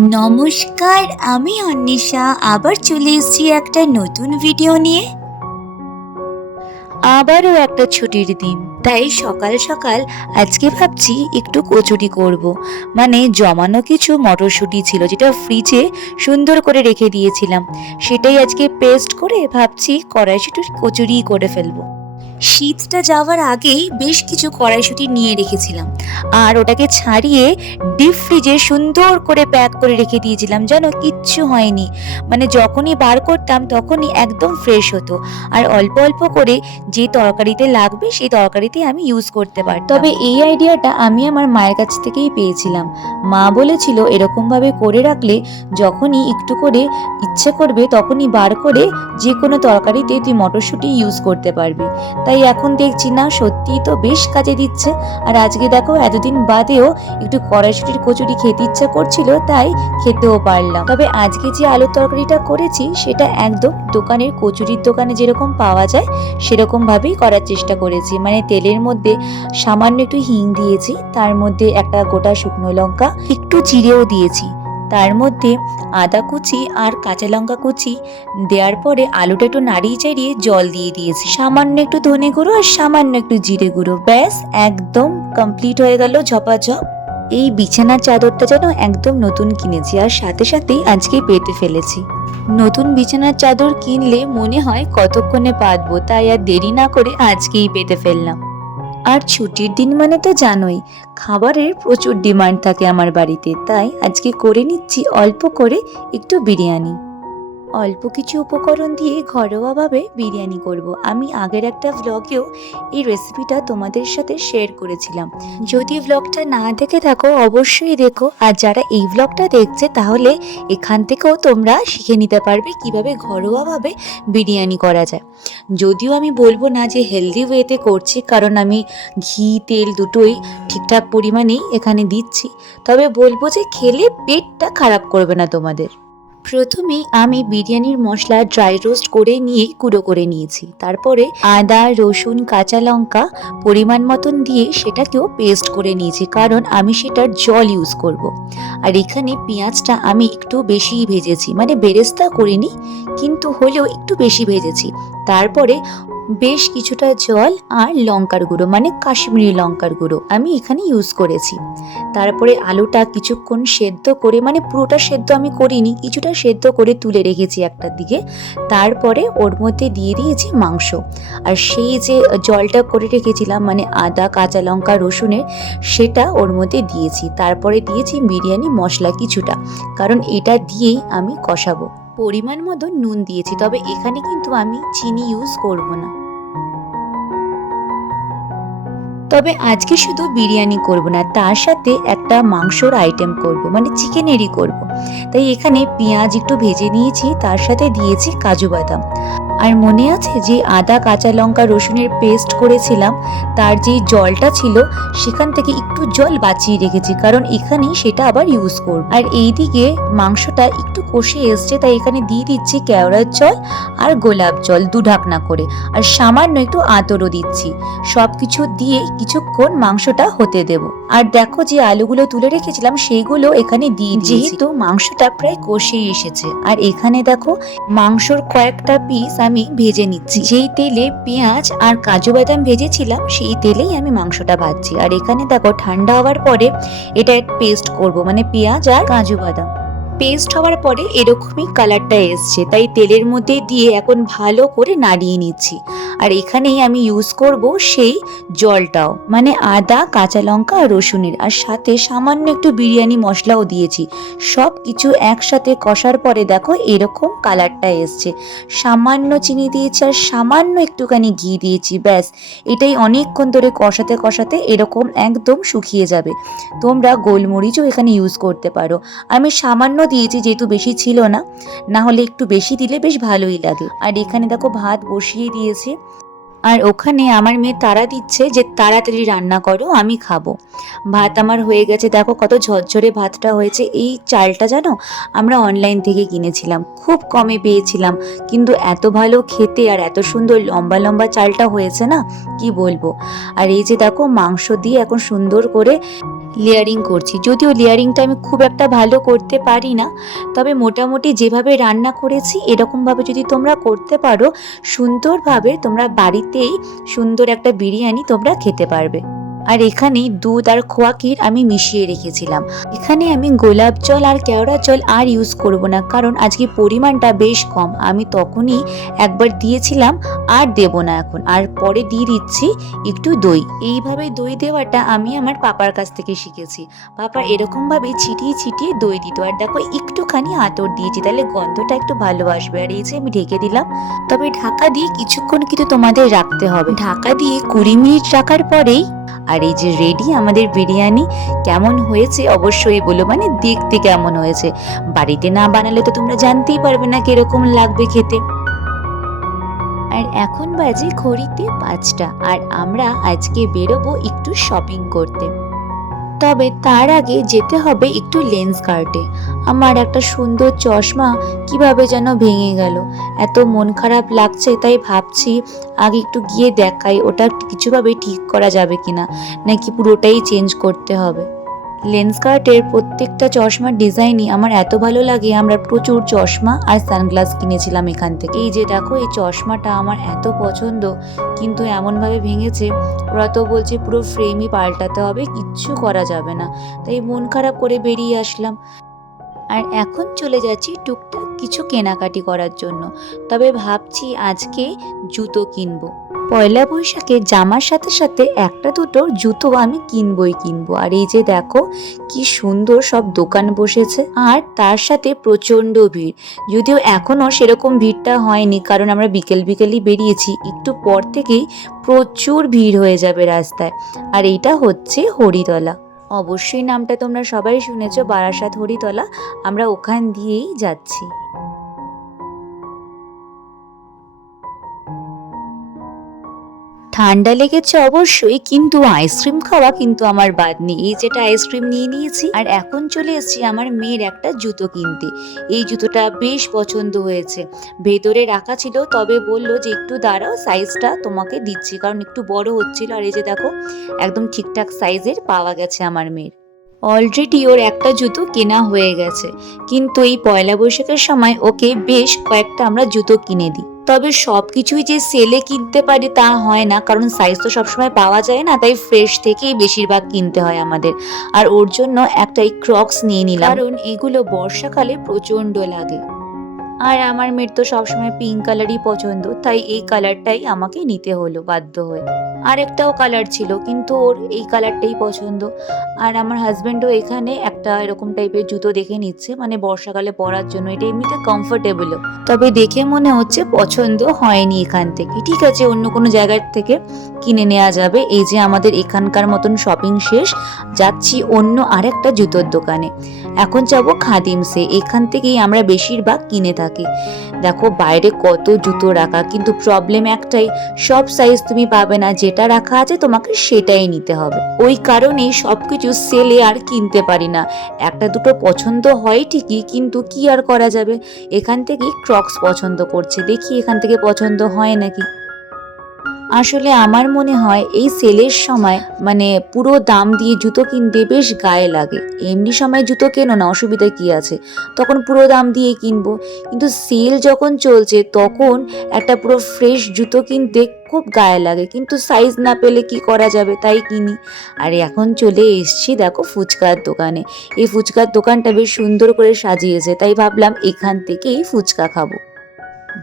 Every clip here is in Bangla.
নমস্কার, আমি অন্বেষা আবার চলে এসেছি একটা নতুন ভিডিও নিয়ে। আবারও একটা ছুটির দিন, তাই সকাল সকাল আজকে ভাবছি একটু কচুরি করব। মানে জমানো কিছু মটরশুঁটি ছিল যেটা ফ্রিজে সুন্দর করে রেখে দিয়েছিলাম, সেটাই আজকে পেস্ট করে ভাবছি কড়াইশুঁটির কচুরি করে ফেলবো। শীতটা যাওয়ার আগেই বেশ কিছু কড়াইশুঁটি নিয়ে রেখেছিলাম, আর ওটাকে ছাড়িয়ে ডিপ ফ্রিজে সুন্দর করে প্যাক করে রেখে দিয়েছিলাম, যেন কিচ্ছু হয়নি। মানে যখনই বার করতাম তখনই একদম ফ্রেশ হতো, আর অল্প অল্প করে যে তরকারিতে লাগবে সেই তরকারিতে আমি ইউজ করতে পারতাম। তবে এই আইডিয়াটা আমি আমার মায়ের কাছ থেকেই পেয়েছিলাম। মা বলেছিল এরকমভাবে করে রাখলে যখনই একটু করে ইচ্ছে করবে তখনই বার করে যে কোনো তরকারিতে তুই মটরশুঁটি ইউজ করতে পারবি। তাই এখন দেখছি না, সত্যিই তো বেশ কাজে দিচ্ছে। আর আজকে দেখো এতদিন বাদেও একটু কড়াইশুঁটির কচুরি খেতে ইচ্ছা করছিল, তাই খেতেও পারলাম। তবে আজকে যে আলুর তরকারিটা করেছি সেটা একদম দোকানের কচুরির দোকানে যেরকম পাওয়া যায় সেরকম ভাবেই করার চেষ্টা করেছি। মানে তেলের মধ্যে সামান্য একটু হিং দিয়েছি, তার মধ্যে একটা গোটা শুকনো লঙ্কা, একটু জিরেও দিয়েছি, তার মধ্যে আদা কুচি আর কাঁচা লঙ্কা কুচি দেওয়ার পরে আলুটা একটু নাড়িয়ে চাড়িয়ে জল দিয়ে দিয়েছি, সামান্য একটু ধনে গুঁড়ো আর সামান্য একটু জিরে গুঁড়ো, ব্যাস একদম কমপ্লিট হয়ে গেল ঝপাঝপ। এই বিছানার চাদরটা যেন একদম নতুন কিনেছি, আর সাথে সাথেই আজকেই পেতে ফেলেছি। নতুন বিছানার চাদর কিনলে মনে হয় কতক্ষণে পাতবো, তাই আর দেরি না করে আজকেই পেতে ফেললাম। আর ছুটির দিন মানে তো জানোই, খাবারের প্রচুর ডিমান্ড থাকে আমার বাড়িতে, তাই আজকে করে নিচ্ছি অল্প করে একটু বিরিয়ানি। অল্প কিছু উপকরণ দিয়ে ঘরোয়াভাবে বিরিয়ানি করব। আমি আগের একটা ভ্লগেও এই রেসিপিটা তোমাদের সাথে শেয়ার করেছিলাম। যদি ভ্লগটা না দেখে থাকো অবশ্যই দেখো, আর যারা এই ভ্লগটা দেখছে তাহলে এখান থেকেও তোমরা শিখে নিতে পারবে কিভাবে ঘরোয়াভাবে বিরিয়ানি করা যায়। যদিও আমি বলবো না যে হেলদি ওয়েতে করছি, কারণ আমি ঘি তেল দুটোই ঠিকঠাক পরিমাণেই এখানে দিচ্ছি, তবে বলবো যে খেলে পেটটা খারাপ করবে না তোমাদের। প্রথমে আমি বিরিয়ানির মশলা ড্রাই রোস্ট করে নিয়ে গুঁড়ো করে নিয়েছি, তারপরে আদা রসুন কাঁচা লঙ্কা পরিমাণ মতন দিয়ে সেটাকেও পেস্ট করে নিয়েছি, কারণ আমি সেটার জল ইউজ করব। আর এখানে পেঁয়াজটা আমি একটু বেশিই ভেজেছি, মানে বেরেস্তা করিনি কিন্তু হলেও একটু বেশি ভেজেছি। তারপরে বেশ কিছুটা জল আর লঙ্কার গুঁড়ো, মানে কাশ্মীরি লঙ্কার গুঁড়ো আমি এখানে ইউজ করেছি। তারপরে আলুটা কিছুক্ষণ সেদ্ধ করে, মানে পুরোটা সেদ্ধ আমি করিনি, কিছুটা সেদ্ধ করে তুলে রেখেছি একটার দিকে। তারপরে ওর মধ্যে দিয়ে দিয়েছি মাংস, আর সেই যে জলটা করে রেখেছিলাম মানে আদা কাঁচা লঙ্কা রসুনের, সেটা ওর মধ্যে দিয়েছি। তারপরে দিয়েছি বিরিয়ানি মশলা কিছুটা, কারণ এটা দিয়েই আমি কষাবো। পরিমাণ মতো নুন দিয়েছি, তবে এখানে কিন্তু আমি চিনি ইউজ করব না। তবে আজকে শুধু বিরিয়ানি করব না, তার সাথে একটা মাংসর আইটেম করব, মানে চিকেনেরই করব। তাই এখানে পেঁয়াজ একটু ভেজে নিয়েছি, তার সাথে দিয়েছি কাজু বাদাম। আর মনে আছে যে আদা কাঁচা লঙ্কা রসুনের পেস্ট করেছিলাম, তার যে জলটা ছিল সেখান থেকে একটু জল বাঁচিয়ে রেখেছি, কারণ এখানেই সেটা আবার ইউজ করব। আর এইদিকে মাংসটা একটু কষে এসছে, তাই এখানে দিয়ে দিচ্ছি কেওড়ার জল আর গোলাপ জল দু ঢাকনা করে, আর সামান্য একটু আতরও দিচ্ছি। সবকিছু দিয়ে কিছুক্ষণ মাংসটা হতে দেব। আর দেখো যে আলুগুলো তুলে রেখেছিলাম সেইগুলো এখানে দিয়ে দিয়েছি, যেহেতু মাংসটা প্রায় কষে এসেছে। আর এখানে দেখো মাংসর কয়েকটা পিস আমি ভেজে নিচ্ছি, যেই তেলে পেঁয়াজ আর কাজু বাদাম ভেজেছিলাম সেই তেলেই আমি মাংসটা ভাজছি। আর এখানে দেখো ঠান্ডা হওয়ার পরে এটা পেস্ট করব, মানে পেঁয়াজ আর কাজু বাদাম পেস্ট হওয়ার পরে এরকমই কালারটা এসছে, তাই তেলের মধ্যে দিয়ে এখন ভালো করে নাড়িয়ে নিচ্ছি। আর এখানেই আমি ইউজ করব সেই জলটাও, মানে আদা কাঁচা লঙ্কা আর রসুনের, আর সাথে সামান্য একটু বিরিয়ানি মশলাও দিয়েছি। সব কিছু একসাথে কষার পরে দেখো এরকম কালারটা এসছে। সামান্য চিনি দিয়েছি আর সামান্য একটুখানি ঘি দিয়েছি, ব্যাস এটাই অনেকক্ষণ ধরে কষাতে কষাতে এরকম একদম শুকিয়ে যাবে। তোমরা গোলমরিচও এখানে ইউজ করতে পারো, আমি সামান্য দিয়েছি যেহেতু বেশি ছিল না, না হলে একটু বেশি দিলে বেশ ভালোই লাগে। আর এখানে দেখো ভাত বসিয়ে দিয়েছি, আর ওখানে আমার মেয়ে তাড়া দিচ্ছে যে তাড়াতাড়ি রান্না করো আমি খাবো। ভাত আমার হয়ে গেছে, দেখো কত ঝরঝরে ভাতটা হয়েছে। এই চালটা জানো আমরা অনলাইন থেকে কিনেছিলাম, খুব কমে পেয়েছিলাম, কিন্তু এত ভালো খেতে আর এত সুন্দর লম্বা লম্বা চালটা হয়েছে না, কি বলবো। আর এই যে দেখো মাংস দিয়ে এখন সুন্দর করে লেয়ারিং করছি। যদিও লেয়ারিংটা আমি খুব একটা ভালো করতে পারি না, তবে মোটামুটি যেভাবে রান্না করেছি এরকমভাবে যদি তোমরা করতে পারো, সুন্দরভাবে তোমরা বাড়িতেই সুন্দর একটা বিরিয়ানি তোমরা খেতে পারবে। আর এখানে দুধ আর খোয়া ক্ষীর আমি মিশিয়ে রেখেছিলাম। এখানে আমি গোলাপ জল আর কেওড়া জল আর ইউজ করব না, কারণ আজকে পরিমাণটা বেশ কম। আমি তখনই একবার দিয়েছিলাম, আর দেব না এখন। আর পরে দিয়ে দিচ্ছি একটু দই। এইভাবে দই দেওয়াটা আমি আমার পাপার কাছ থেকে শিখেছি। পাপা এরকমভাবে ছিটিয়ে ছিটিয়ে দই দিত। আর দেখো একটুখানি আতর দিয়েছি, তাহলে গন্ধটা একটু ভালো আসবে। আর এই যে আমি ঢেকে দিলাম, তবে ঢাকা দিয়ে কিছুক্ষণ কিন্তু তোমাদের রাখতে হবে। ঢাকা দিয়ে 20 মিনিট রাখার পরেই আর এই যে রেডি আমাদের বিরিয়ানি। কেমন হয়েছে অবশ্যই বলো, মানে দেখতে কেমন হয়েছে। বাড়িতে না বানালে তো তোমরা জানতেই পারবে না কিরকম লাগবে খেতে। আর এখন বাজে ঘড়িতে 5টা, আর আমরা আজকে বেরোবো একটু শপিং করতে। তবে তার আগে যেতে হবে একটু লেন্স কার্টে। আমার একটা সুন্দর চশমা কিভাবে যেন ভেঙে গেল, এত মন খারাপ লাগছে। তাই ভাবছি আগে একটু গিয়ে দেখাই ওটা কিছুভাবে ঠিক করা যাবে কিনা, নাকি পুরোটাই চেঞ্জ করতে হবে। লেন্স কার্টের প্রত্যেকটা চশমার ডিজাইনই আমার এত ভালো লাগে। আমরা প্রচুর চশমা আর সানগ্লাস কিনেছিলাম এখান থেকে। এই যে দেখো, এই চশমাটা আমার এত পছন্দ, কিন্তু এমনভাবে ভেঙেছে। ওরা তো বলছে পুরো ফ্রেমই পাল্টাতে হবে, কিচ্ছু করা যাবে না। তাই মন খারাপ করে বেরিয়ে আসলাম। আর এখন চলে যাচ্ছি টুকটাক কিছু কেনাকাটি করার জন্য। তবে ভাবছি আজকে জুতো কিনবো। পয়লা বৈশাখে জামার সাথে সাথে একটা দুটো জুতো আমি কিনবো। আর এই যে দেখো কি সুন্দর সব দোকান বসেছে, আর তার সাথে প্রচন্ড ভিড়। যদিও এখনো সেরকম ভিড়টা হয়নি, কারণ আমরা বিকেলই বেরিয়েছি। একটু পর থেকেই প্রচুর ভিড় হয়ে যাবে রাস্তায়। আর এইটা হচ্ছে হরিতলা। অবশ্যই নামটা তোমরা সবাই শুনেছো, বারাসাত হরিতলা। আমরা ওখান দিয়েই যাচ্ছি। ঠান্ডা লেগেছে অবশ্যই, কিন্তু আইসক্রিম খাওয়া কিন্তু আমার বাদ নেই। এই যেটা আইসক্রিম নিয়ে নিয়েছি, আর এখন চলে এসেছি আমার মেয়ের একটা জুতো কিনতে। এই জুতোটা বেশ পছন্দ হয়েছে, ভেতরে রাখা ছিল, তবে বললো যে একটু দাঁড়াও, সাইজটা তোমাকে দিচ্ছি, কারণ একটু বড় হচ্ছিল। আর এই যে দেখো, একদম ঠিকঠাক সাইজের পাওয়া গেছে আমার মেয়ের। অলরেডি ওর একটা জুতো কেনা হয়ে গেছে, কিন্তু এই পয়লা বৈশাখের সময় ওকে বেশ কয়েকটা আমরা জুতো কিনে দিই। তবে সবকিছুই যে সেলে কিনতে পারি তা হয় না, কারণ সাইজ তো সবসময় পাওয়া যায় না। তাই ফ্রেশ থেকেই বেশিরভাগ কিনতে হয় আমাদের। আর ওর জন্য একটা এই ক্রক্স নিয়ে নিলাম, কারণ এগুলো বর্ষাকালে প্রচন্ড লাগে। আর আমার মেয়ের তো সবসময় পিঙ্ক কালারই পছন্দ, তাই এই কালারটাই আমাকে নিতে হলো বাধ্য হয়ে। আরেকটাও কালার ছিল, কিন্তু ওর এই কালারটাই পছন্দ। আর আমার হাজব্যান্ডও এখানে একটা এরকম টাইপের জুতো দেখে নিচ্ছে, মানে বর্ষাকালে পরার জন্য। এটা এমনিতে কমফোর্টেবলও, তবে দেখে মনে হচ্ছে পছন্দ হয়নি এখান থেকে। ঠিক আছে, অন্য কোনো জায়গার থেকে কিনে নেওয়া যাবে। এই যে আমাদের এখানকার মতন শপিং শেষ, যাচ্ছি অন্য আরেকটা জুতোর দোকানে। এখন যাবো খাদিমসে, এখান থেকেই আমরা বেশিরভাগ কিনে থাকি। দেখো বাইরে কত জুতো রাখা, কিন্তু প্রবলেম একটাই, সব সাইজ তুমি পাবে না। যেটা রাখা আছে তোমাকে সেটাই নিতে হবে। ওই কারণেই সবকিছু সেলে আর কিনতে পারি না। একটা দুটো পছন্দ হয় ঠিকই, কিন্তু কি আর করা যাবে। এখান থেকেই ক্রক্স পছন্দ করছে, দেখি এখান থেকে পছন্দ হয় নাকি। আসলে আমার মনে হয় এই সেলের সময় মানে পুরো দাম দিয়ে জুতো কিনতে বেশ গায়ে লাগে। এমনি সময় জুতো কেনো না, অসুবিধা কি আছে, তখন পুরো দাম দিয়ে কিনবো। কিন্তু সেল যখন চলছে তখন একটা পুরো ফ্রেশ জুতো কিনতে খুব গায়ে লাগে, কিন্তু সাইজ না পেলে কি করা যাবে, তাই কিনি। আর এখন চলে এসছি দেখো ফুচকার দোকানে। এই ফুচকার দোকানটা বেশ সুন্দর করে সাজিয়েছে, তাই ভাবলাম এখান থেকেই ফুচকা খাবো।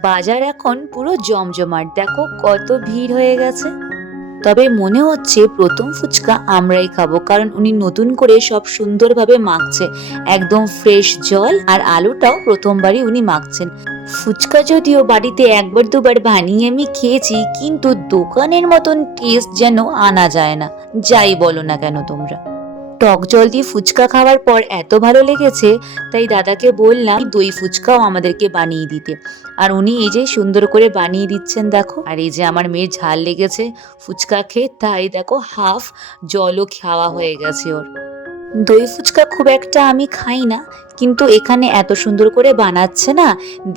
বাজার এখন পুরো জমজমাট, দেখো কত ভিড় হয়ে গেছে। তবে মনে হচ্ছে প্রথম ফুচকা আমরাই খাবো, কারণ উনি নতুন করে সব সুন্দরভাবে মাখছে। একদম ফ্রেশ জল আর আলুটাও প্রথমবারই উনি মাখছেন। ফুচকা যদিও বাড়িতে একবার দুবার বানিয়ে আমি খেয়েছি, কিন্তু দোকানের মতন টেস্ট যেন আনা যায় না, যাই বলো না কেন তোমরা। টক জল দিয়ে ফুচকা খাওয়ার পর এত ভালো লেগেছে, তাই দাদাকে বললাম দই ফুচকাও আমাদেরকে বানিয়ে দিতে। আর উনি এই যে সুন্দর করে বানিয়ে দিচ্ছেন দেখো। আর এই যে আমার মেয়ের ঝাল লেগেছে ফুচকা খেয়ে, তাই দেখো হাফ জলও খাওয়া হয়ে গেছে ওর। দই ফুচকা খুব একটা আমি খাই না, কিন্তু এখানে এত সুন্দর করে বানাচ্ছে না,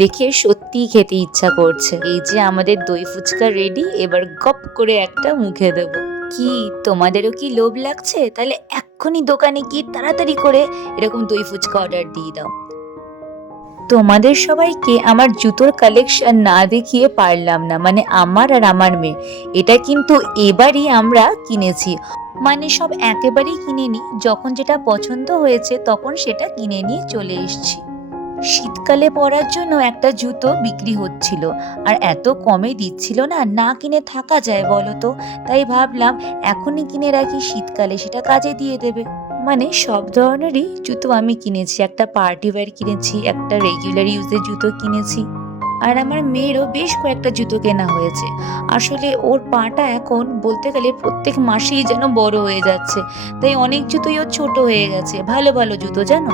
দেখে সত্যিই খেতে ইচ্ছা করছে। এই যে আমাদের দই ফুচকা রেডি, এবার গপ করে একটা মুখে দেবো। কি তোমাদেরও কি লোভ লাগছে? তাহলে এক্ষুনি দোকানে গিয়ে তাড়াতাড়ি করে এরকম দই ফুচকা অর্ডার দিয়ে দাও। তোমাদের সবাইকে আমার জুতোর কালেকশন না দেখিয়ে পারলাম না, মানে আমার আর আমার মেয়ে, এটা কিন্তু এবারই আমরা কিনেছি। মানে সব একেবারেই কিনিনি, যখন যেটা পছন্দ হয়েছে তখন সেটা কিনে নিয়ে চলে এসেছি। শীতকালে পরার জন্য একটা জুতো বিক্রি হচ্ছিল, আর এত কমে দিচ্ছিল না, না কিনে থাকা যায় বলো তো। তাই ভাবলাম এখনই কিনে রাখি, শীতকালে সেটা কাজে দিয়ে দেবে। মানে সব ধরনেরই জুতো আমি কিনেছি, একটা পার্টি ওয়্যার কিনেছি, একটা রেগুলার ইউজের জুতো কিনেছি, আর আমার মেয়েরও বেশ কয়েকটা জুতো কেনা হয়েছে। আসলে ওর পাটা এখন বলতে গেলে প্রত্যেক মাসেই যেন বড় হয়ে যাচ্ছে, তাই অনেক জুতোই ওর ছোট হয়ে গেছে, ভালো ভালো জুতো জানো।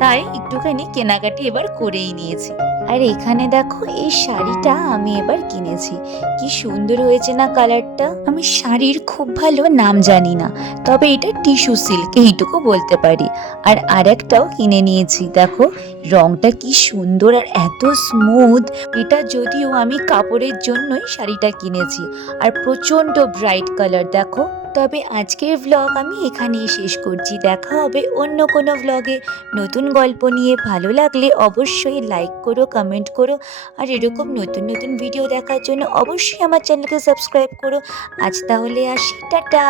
তাই একটুখানি কেনাকাটি এবার করেই নিয়েছি। আর এখানে দেখো এই শাড়িটা আমি এবার কিনেছি, কি সুন্দর হয়েছে না কালারটা। আমি শাড়ির খুব ভালো নাম জানি না, তবে এটা টিস্যু সিল্ক এইটুকু বলতে পারি। আর আরেকটাও কিনে নিয়েছি, দেখো রংটা কি সুন্দর আর এত স্মুথ। এটা যদিও আমি কাপড়ের জন্যই শাড়িটা কিনেছি, আর প্রচন্ড ব্রাইট কালার দেখো। তবে আজকের ভ্লগ আমি এখানেই শেষ করছি, দেখা হবে অন্য কোনো ভ্লগে নতুন গল্প নিয়ে। ভালো লাগলে অবশ্যই লাইক করো, কমেন্ট করো, আর এরকম নতুন নতুন ভিডিও দেখার জন্য অবশ্যই আমার চ্যানেলকে সাবস্ক্রাইব করো। আজ তাহলে আসি, টাটা।